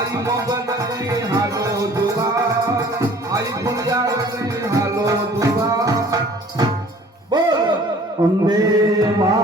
आई मोबन ने हालो दुआ। आई पुनिया ने हालो दुआ। बोल। वंदे मा